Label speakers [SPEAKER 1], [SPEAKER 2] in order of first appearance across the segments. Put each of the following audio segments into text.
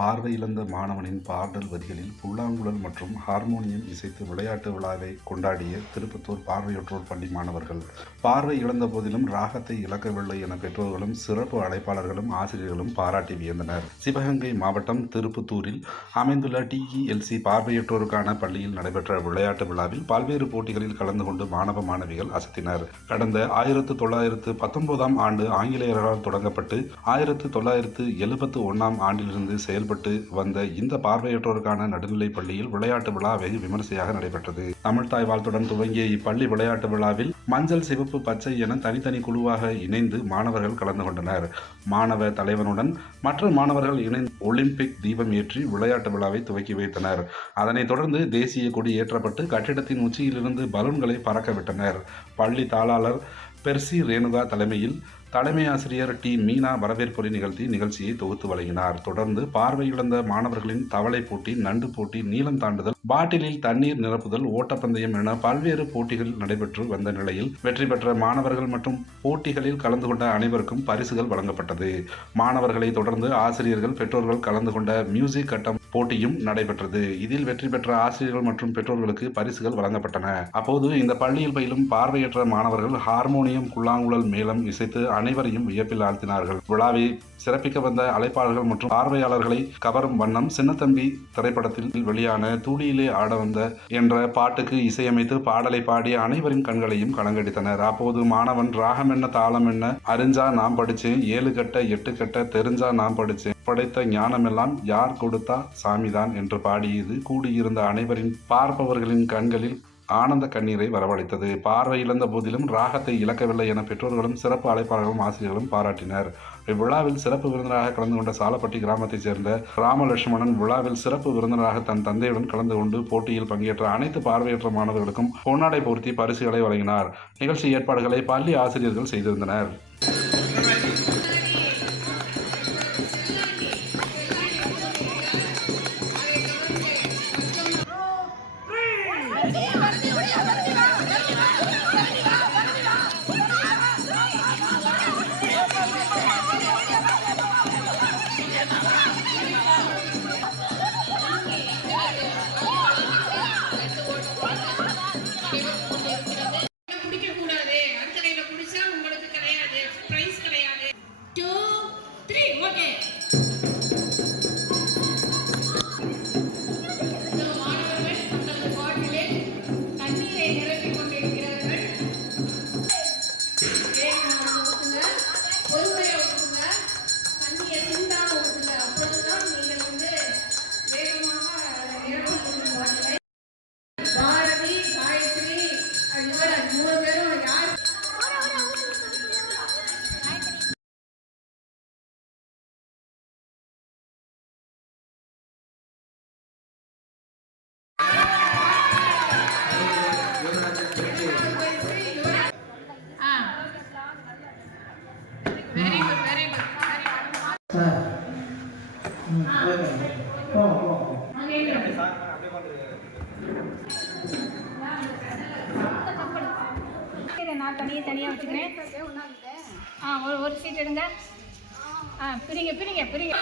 [SPEAKER 1] பார்வையிழந்த மாணவனின் பாடல் வரிகளில் புல்லாங்குழல் மற்றும் ஹார்மோனியம் இசைத்து விளையாட்டு விழாவை கொண்டாடிய திருப்பத்தூர் பார்வையற்றோர் பள்ளி மாணவர்கள். பார்வை இழந்த போதிலும் ராகத்தை இழக்கவில்லை என பெற்றோர்களும் சிறப்பு அழைப்பாளர்களும் ஆசிரியர்களும் பாராட்டி வியந்தனர். சிவகங்கை மாவட்டம் திருப்பத்தூரில் அமைந்துள்ள டிஇஎல்சி பார்வையற்றோருக்கான பள்ளியில் நடைபெற்ற விளையாட்டு விழாவில் பல்வேறு போட்டிகளில் கலந்து கொண்டு மாணவ மாணவிகள் அசத்தினர். கடந்த ஆயிரத்து தொள்ளாயிரத்து பத்தொன்பதாம் ஆண்டு ஆங்கிலேயர்களால் தொடங்கப்பட்டு ஆயிரத்து தொள்ளாயிரத்து எழுபத்து ஒன்றாம் ஆண்டிலிருந்து செயல்பட்டு வந்த இந்த பார்வையற்றோருக்கான நடுநிலைப் பள்ளியில் விளையாட்டு விழா வெகு விமரிசையாக நடைபெற்றது. தமிழ்தாய் வாழ்த்துடன் துவங்கிய இப்பள்ளி விளையாட்டு விழாவில் மஞ்சள் சிவப்பு பச்சை என தனித்தனி குழுவாக இணைந்து மாணவர்கள் கலந்து கொண்டனர். மாணவ தலைவனுடன் மற்ற மாணவர்கள் இணைந்து ஒலிம்பிக் தீபம் ஏற்றி விளையாட்டு விழாவை துவக்கி வைத்தனர். அதனைத் தொடர்ந்து தேசிய கொடி ஏற்றப்பட்டு கட்டிடத்தின் உச்சியிலிருந்து பலூன்களை பறக்க விட்டனர். பள்ளி தாளாளர் பெர்சி ரேணுகா தலைமையில் தலைமை ஆசிரியர் டி. மீனா வரவேற்புரை நிகழ்த்தி நிகழ்ச்சியை தொகுத்து வழங்கினார். தொடர்ந்து பார்வையிழந்த மாணவர்களின் தவளை போட்டி நண்டு போட்டி நீளம் தாண்டுதல் பாட்டிலில் தண்ணீர் நிரப்புதல் ஓட்டப்பந்தயம் என பல்வேறு போட்டிகள் நடைபெற்று வந்த நிலையில் வெற்றி பெற்ற மாணவர்கள் மற்றும் போட்டிகளில் கலந்து கொண்ட அனைவருக்கும் பரிசுகள் வழங்கப்பட்டது. மாணவர்களை தொடர்ந்து ஆசிரியர்கள் பெற்றோர்கள் கலந்து கொண்ட மியூசிக் கட்டம் போட்டியும் நடைபெற்றது. இதில் வெற்றி பெற்ற ஆசிரியர்கள் மற்றும் பெற்றோர்களுக்கு பரிசுகள் வழங்கப்பட்டன. அப்போது இந்த பள்ளியில் பயிலும் பார்வையற்ற மாணவர்கள் ஹார்மோனியம் குல்லாங்குழல் மேளம் இசைத்து அனைவரையும் வியப்பில் ஆழ்த்தினார்கள். விழாவை சிறப்பிக்க வந்த அழைப்பாளர்கள் மற்றும் பார்வையாளர்களை கவரும் வண்ணம் சின்னத்தம்பி திரைப்படத்தில் வெளியான தூளியிலே ஆட வந்த என்ற பாட்டுக்கு இசையமைத்து பாடலை பாடி அனைவரின் கண்களையும் கலங்கடித்தனர். அப்போது மாணவன் ராகம் என்ன தாளம் என்ன? அறிஞ்சா நான் படிச்சேன். ஏழு கட்ட எட்டு கட்ட தெரிஞ்சா நான் படிச்சேன். படைத்த ஞானமெல்லாம் யார் கொடுத்தா சாமிதான்? என்று பாடியது கூடியிருந்த அனைவரின் பார்ப்பவர்களின் கண்களில் ஆனந்த கண்ணீரை வரவழைத்தது. பார்வை இழந்த போதிலும் ராகத்தை இழக்கவில்லை என பெற்றோர்களும் சிறப்பு அழைப்பாளர்களும் ஆசிரியர்களும் பாராட்டினர். இவ்விழாவில் சிறப்பு விருந்தினராக கலந்து கொண்ட சாலப்பட்டி கிராமத்தைச் சேர்ந்த ராமலட்சுமணன் விழாவில் சிறப்பு விருந்தினராக தன் தந்தையுடன் கலந்து கொண்டு போட்டியில் பங்கேற்ற அனைத்து பார்வையற்ற மாணவர்களுக்கும் பொன்னாடை பொருத்தி பரிசுகளை வழங்கினார். நிகழ்ச்சி ஏற்பாடுகளை பள்ளி ஆசிரியர்கள் செய்திருந்தனர்.
[SPEAKER 2] தனியாக தனியாக வச்சுக்கிறேன் ஆ ஒரு ஒரு சீட் எடுங்க. ஆ பிரிங்க பிரிங்க பிரிங்க.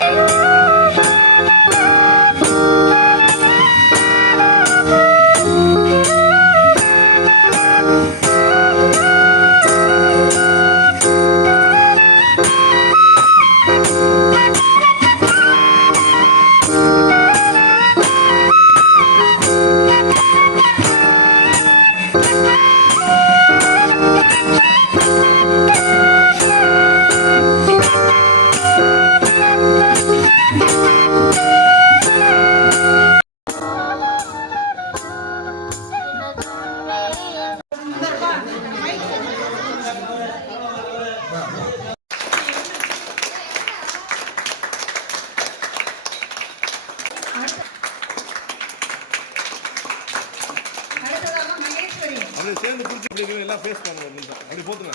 [SPEAKER 3] Thank you.
[SPEAKER 4] சேர்ந்து பிடிச்சி இப்படி எல்லாம் ஃபேஸ் பண்ணுங்க ஒரு அப்படி போத்துங்க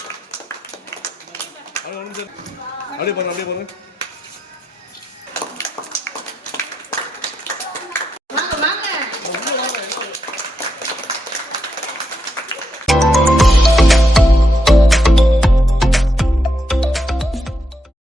[SPEAKER 4] அப்படியே ஒரு அப்படியே பாருங்க அப்படியே பாருங்க